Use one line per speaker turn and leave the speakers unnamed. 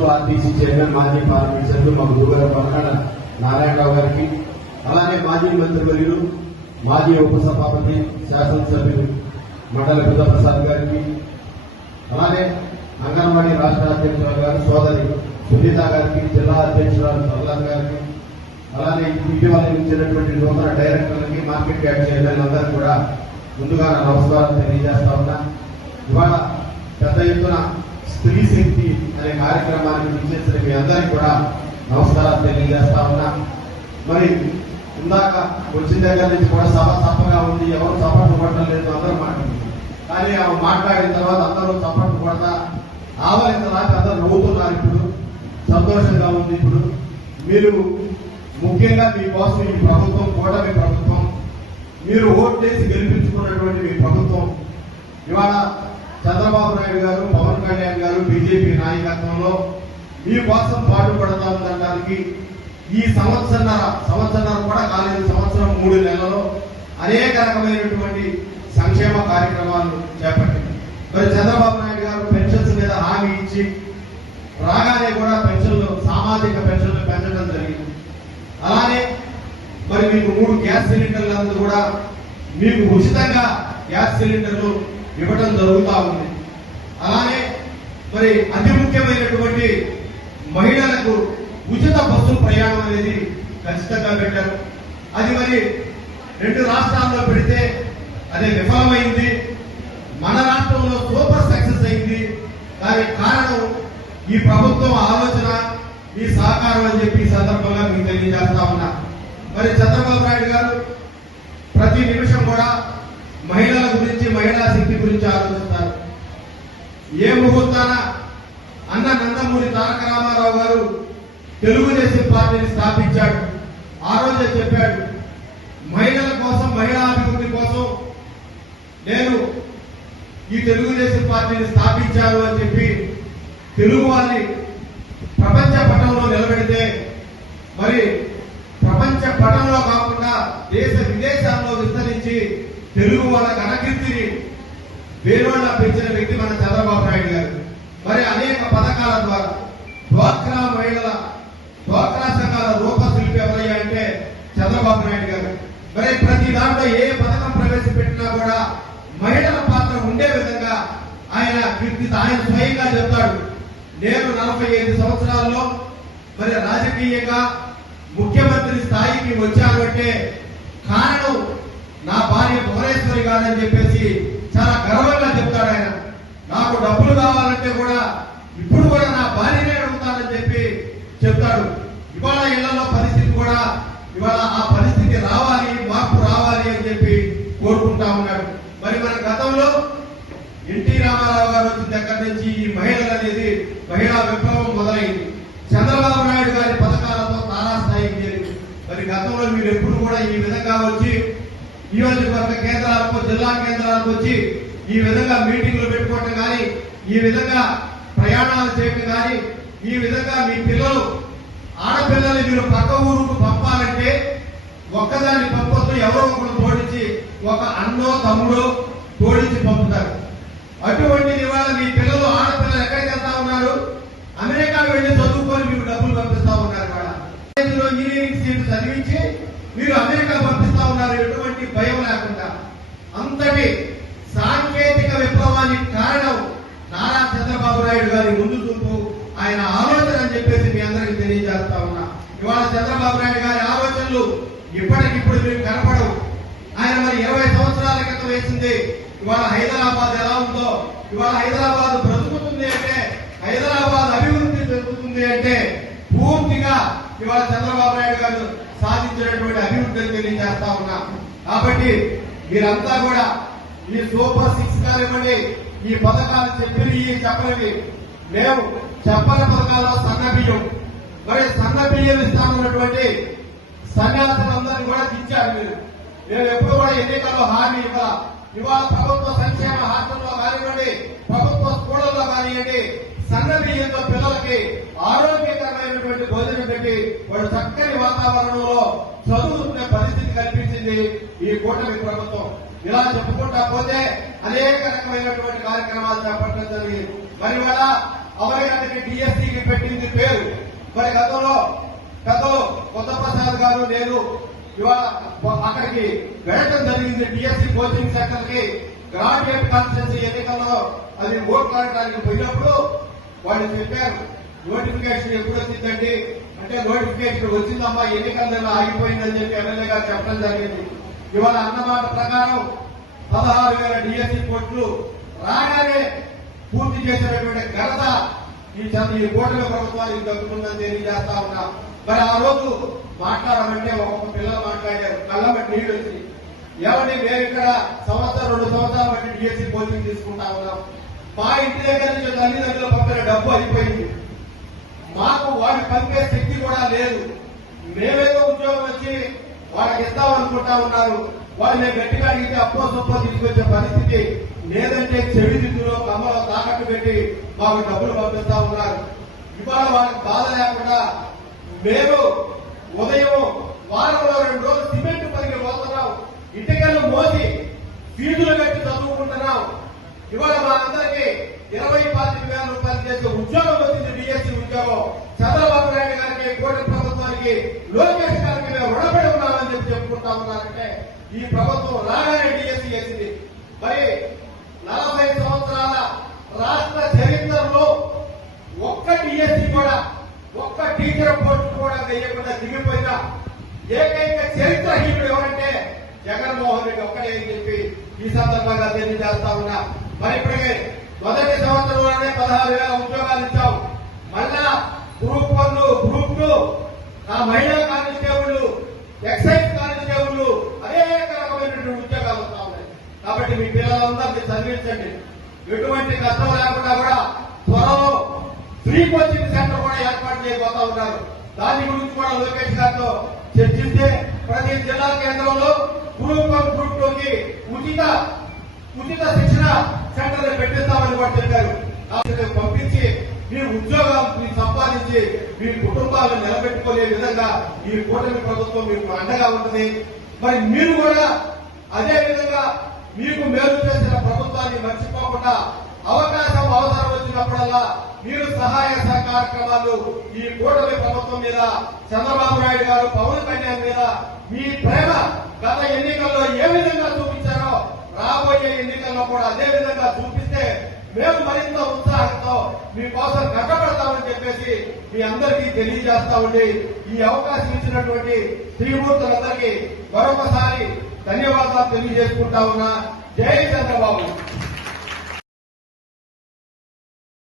అధ్యక్షులు RTC chairman మాజీ parliament సభ్యులు మా గురుగారు పక్కన నారాయణరావు గారికి అలానే మాజీ మంత్రివర్యులు మాజీ ఉపసభాపతి శాసనసభ్యులు మండల ప్రసాద్ గారికి అలానే అంగన్వాడీ రాష్ట్ర అధ్యక్షురాలు గారు సోదరి సునీత గారికి జిల్లా అధ్యక్షురాలు సల్లాన్ గారికి అలానే ఇటీవల ఇచ్చినటువంటి నూతన డైరెక్టర్లకి మార్కెట్ యాడ్ చైర్మన్ అందరూ కూడా ముందుగా నమస్కారం తెలియజేస్తా ఉన్నా. ఇవాళ పెద్ద ఎత్తున స్త్రీ శక్తి అనే కార్యక్రమానికి విచ్చేసిన మీ అందరికీ కూడా నమస్కారాలు తెలియజేస్తా ఉన్నా. మరి ఇందాక వచ్చిన దగ్గర నుంచి కూడా సభ తప్పగా ఉంది. ఎవరు చప్పట్లు కొట్టడం లేదు అందరూ మాట్లాడుతుంది కానీ ఆమె మాట్లాడిన తర్వాత అందరూ చప్పట్లు కొడతా ఆవలించడానికి అందరూ నవ్వుతున్నారు ఇప్పుడు. సంతోషంగా ఉంది ఇప్పుడు. మీరు ముఖ్యంగా మీకోసం ఈ ప్రభుత్వం కూటమి ప్రభుత్వం మీరు ఓట్ చేసి గెలిపించుకున్నటువంటి మీ ప్రభుత్వం ఇవాళ చంద్రబాబు నాయుడు గారు పవన్ కళ్యాణ్ గారు బీజేపీ నాయకత్వంలో మీకోసం పాటుపడతా ఉందనడానికి ఈ సంవత్సరన్నర సంవత్సరన్నర కూడా కాలేదు సంవత్సరం మూడు నెలలో అనేక రకమైనటువంటి సంక్షేమ కార్యక్రమాలు చేపట్టింది. మరి చంద్రబాబు నాయుడు గారు పెన్షన్స్ మీద హామీ ఇచ్చి రాగానే కూడా పెన్షన్లు సామాజిక పెన్షన్లు పెంచడం జరిగింది. అలానే మరి మీకు మూడు గ్యాస్ సిలిండర్లందు కూడా మీకు ఉచితంగా గ్యాస్ సిలిండర్లు ఇవ్వడం జరుగుతూ ఉంది. అలానే మరి అతి ముఖ్యమైనటువంటి మహిళలకు ఉచిత బస్సు ప్రయాణం అనేది ఖచ్చితంగా పెట్టారు. అది మరి రెండు రాష్ట్రాల్లో పెడితే అది విఫలమైంది. మన రాష్ట్రంలో సూపర్ సక్సెస్ అయింది. దానికి కారణం ఈ ప్రభుత్వం ఆలోచన ఈ సహకారం అని చెప్పి ఈ సందర్భంగా మీకు తెలియజేస్తా ఉన్నా. మరి చంద్రబాబు నాయుడు గారు ప్రతి నిమిషం కూడా మహిళల గురించి మహిళా శక్తి గురించి ఆలోచిస్తారు. ఏ ముహూర్తాన అన్న నందమూరి తారక రామారావు గారు తెలుగుదేశం పార్టీని స్థాపించాడు. ఆ రోజే చెప్పాడు మహిళల కోసం మహిళా అభివృద్ధి కోసం నేను ఈ తెలుగుదేశం పార్టీని స్థాపించాను అని చెప్పి తెలుగు వారిని ప్రపంచ పటంలో నిలబెడితే మరి ప్రపంచ పటంలో కాకుండా దేశ విదేశాల్లో విస్తరించి తెలుగు వాళ్ళ ఘనకీర్తిని వేరోళ్ళ పెంచిన వ్యక్తి మన చంద్రబాబు నాయుడు గారు. మరి అనేక పథకాల ద్వారా డ్వాక్రా మహిళల డ్వాక్రా సంఘాల రూపశిల్పి ఎవరయ్యా అంటే చంద్రబాబు నాయుడు గారు. మరి ప్రతి దాంట్లో ఏ పథకం ప్రవేశపెట్టినా కూడా మహిళల పాత్ర ఉండే విధంగా ఆయన కీర్తి ఆయన స్వయంగా చెప్తాడు. నేను నలభై ఐదు సంవత్సరాల్లో మరి రాజకీయంగా ముఖ్యమంత్రి స్థాయికి వచ్చాను అంటే కారణం నా భార్య భువనేశ్వరి కాదని చెప్పేసి చాలా గర్వంగా చెప్తాడు ఆయన. నాకు డబ్బులు కావాలంటే కూడా ఇప్పుడు కూడా నా భార్యనే అడుగుతానని చెప్పి చెప్తాడు. ఇవాళ ఇళ్ళలో పరిస్థితి కూడా ఇవాళ ఆ పరిస్థితి రావాలి మార్పు రావాలి అని చెప్పి కోరుకుంటా ఉన్నాడు. మరి మన గతంలో ఎన్టీ రామారావు గారు వచ్చిన దగ్గర నుంచి ఈ మహిళలు అనేది మహిళా విప్లవం మొదలైంది. చంద్రబాబు నాయుడు గారి పథకాలతో తారాస్థాయికి చేరింది. మరి గతంలో మీరు ఎప్పుడు కూడా ఈ విధంగా వచ్చి నియోజకవర్గ కేంద్రాలకు జిల్లా కేంద్రాలకు వచ్చి ఈ విధంగా మీటింగ్లు పెట్టుకోవటం కానీ ఈ విధంగా ప్రయాణాలు చేయటం కానీ ఈ విధంగా మీ పిల్లలు ఆడపిల్లల్ని మీరు పక్క ఊరుకు పంపాలంటే ఒక్కదాన్ని పంపొద్దు ఎవరో ఒకరు తోడించి ఒక అన్నో తమ్ముడో తోడించి పంపుతారు. అటువంటి ఇవాళ మీ పిల్లలు ఆడపిల్లలు ఎక్కడికి వెళ్తా ఉన్నారు? అమెరికా వెళ్ళి చదువుకొని మీకు డబ్బులు పంపిస్తా ఉన్నారు ఇంజనీరింగ్ సీట్ చదివించి మీరు అమెరికా పంపిస్తా ఉన్నారు ఎటువంటి భయం లేకుండా. అంతటి సాంకేతిక విప్లవానికి కారణం నారా చంద్రబాబు నాయుడు గారి ముందు చూపు ఆయన ఆలోచన అని చెప్పేసి మీ అందరికి తెలియజేస్తా ఉన్నా. ఇవాళ చంద్రబాబు నాయుడు గారి ఆలోచనలు ఇప్పటికిప్పుడు మీకు కనపడవు. ఆయన మరి ఇరవై సంవత్సరాల క్రితం వేసింది ఇవాళ హైదరాబాద్ ఎలా ఉందో ఇవాళ హైదరాబాద్ బ్రతుకుతుంది అంటే హైదరాబాద్ అభివృద్ధి చెందుతుంది అంటే పూర్తిగా ఇవాళ చంద్రబాబు నాయుడు గారు సాధించినటువంటి అభివృద్ధిని తెలియజేస్తా ఉన్నా. కాబట్టి మీరంతా కూడా ఈ సూపర్ సిక్స్ కానివ్వండి ఈ పథకాలు చెప్పినవి చెప్పనివి. మేము చెప్పని పథకాల్లో సన్న బియ్యం. మరి సన్న బియ్యం ఇస్తామన్నటువంటి సన్యాసులందరినీ కూడా ఇచ్చారు మీరు. మేము ఎప్పుడు కూడా ఎన్నికల్లో హామీ ఇవ్వాల ఇవాళ ప్రభుత్వ సంక్షేమ హాస్టల్లో కానివ్వండి ప్రభుత్వ స్కూళ్ళల్లో కానివ్వండి సన్న బియ్యంతో పిల్లలకి ఆరోగ్యకరమైనటువంటి భోజనం పెట్టి వాళ్ళు చక్కని వాతావరణంలో చదువుకునే పరిస్థితి కల్పించింది ఈ కూటమి ప్రభుత్వం. ఇలా చెప్పుకుంటా పోతే అనేక రకమైనటువంటి కార్యక్రమాలు చేపట్టడం జరిగింది. మరి ఇవాళ అమరగారికి డిఎస్సికి పెట్టింది పేరు. మరి గతంలో గతంలో కొత్త ప్రసాద్ గారు నేను ఇవాళ అక్కడికి వెళ్ళడం జరిగింది డిఎస్సి కోచింగ్ సెంటర్కి గ్రాడ్యుయేట్ కాన్స్టిట్యూన్సీ ఎన్నికల్లో అది ఓట్లాడటానికి పోయినప్పుడు వాళ్ళు చెప్పారు నోటిఫికేషన్ ఎప్పుడు వచ్చిందండి? అంటే నోటిఫికేషన్ వచ్చిందమ్మా ఎన్నికల ఆగిపోయిందని చెప్పి ఎమ్మెల్యే గారు చెప్పడం జరిగింది. ఇవాళ అన్నమాట ప్రకారం పదహారు వేల డిఎస్సి కోట్లు రాగానే పూర్తి చేసినటువంటి ఘనత ఈ చంద్ర ఈ కూటమి ప్రభుత్వానికి దక్కుతుందని తెలియజేస్తా ఉన్నా. మరి ఆ రోజు మాట్లాడమంటే ఒక పిల్లలు మాట్లాడారు. కళ్ళబట్టి నీళ్ళు వచ్చి ఏమండి మేము ఇక్కడ సంవత్సరం రెండు సంవత్సరాల బట్టి డిఎస్సి కోచింగ్ తీసుకుంటా ఉన్నాం. మా ఇంటి దగ్గర నుంచి తల్లిదండ్రులు పంపిన డబ్బు అయిపోయింది. పంపే శక్తి కూడా లేదు. మేమేదో ఉద్యోగం వచ్చి వాళ్ళకి ఇద్దామనుకుంటా ఉన్నారు? వాళ్ళు మేము గట్టిగా అడిగితే అప్పో సొప్పో తీసుకొచ్చే పరిస్థితి లేదంటే చెవి దిద్దులో కమ్మలో తాకట్టు పెట్టి మాకు డబ్బులు పంపిస్తా ఉన్నారు. ఇవాళ వాళ్ళకి బాధ లేకుండా మేము ఉదయం వారంలో రెండు రోజులు సిమెంట్ పనికి పోతున్నాం. ఇటుకలు మోసి ఫీజులు కట్టి చదువుకుంటున్నాం. ఇవాళ మా అందరికి ఇరవై పాతిక వేల రూపాయలు చేసే ఉద్యోగం వచ్చింది డిఎస్సీ ఉద్యోగం చంద్రబాబు నాయుడు గారికి కోటి ప్రభుత్వానికి లోకేష్ గారికి మేము రుణపడి ఉన్నామని చెప్పి చెప్పుకుంటా ఉన్నారంటే ఈ ప్రభుత్వం రాగానే డిఎస్సీ చేసింది. మరి నలభై సంవత్సరాల రాష్ట్ర చరిత్రలో ఒక్క డిఎస్సీ కూడా ఒక్క టీచర్ పోస్ట్ కూడా వేయకుండా దిగిపోయిన ఏకైక చరిత్రహీనుడు ఎవరంటే జగన్మోహన్ రెడ్డి ఒక్కడే అని చెప్పి ఈ సందర్భంగా తెలియజేస్తా ఉన్నా. మరి ఇప్పటికే మొదటి సంవత్సరంలోనే పదహారు వేల ఉద్యోగాలు ఇచ్చాం మళ్ళా గ్రూప్ వన్ గ్రూప్ టూ ఆ మహిళా కానిస్టేబుల్ ఎక్సైజ్ కానిస్టేబుల్ అనేక రకమైనటువంటి ఉద్యోగాలు వస్తా ఉన్నాయి. కాబట్టి మీ పిల్లలందరినీ చదివించండి. ఎటువంటి కష్టం లేకుండా కూడా త్వరలో ఫ్రీ కోచింగ్ సెంటర్ కూడా ఏర్పాటు చేయబోతా ఉన్నారు. దాని గురించి కూడా లోకేష్ గారితో చర్చిస్తే ప్రతి జిల్లా కేంద్రంలో గ్రూప్ వన్ గ్రూప్లోకి ఉచిత ఉచిత శిక్షణ సెంటర్ పెట్టిస్తామని కూడా తెలిపారు పంపించి మీ ఉద్యోగం మీరు సంపాదించి మీ కుటుంబాలను నిలబెట్టుకునే విధంగా ఈ కూటమి ప్రభుత్వం మీకు అండగా ఉంటుంది. మరి మీరు కూడా అదే విధంగా మీకు మేలు చేసిన ప్రభుత్వాన్ని మర్చిపోకుండా అవకాశం అవసరం వచ్చినప్పుడల్లా మీరు సహాయ కార్యక్రమాలు ఈ కూటమి ప్రభుత్వం మీద చంద్రబాబు నాయుడు గారు పవన్ కళ్యాణ్ మీద మీ ప్రేమ గత ఎన్నికల్లో ఏ విధంగా చూపించారో రాబోయే ఎన్నికల్లో కూడా అదే విధంగా చూపిస్తే మేము మరింత ఉత్సాహంతో మీకోసం కట్టబడతామని చెప్పేసి మీ అందరికీ తెలియజేస్తా ఉండి ఈ అవకాశం ఇచ్చినటువంటి శ్రీమూర్తులందరికీ మరొకసారి ధన్యవాదాలు తెలియజేసుకుంటా ఉన్నా. జై చంద్రబాబు.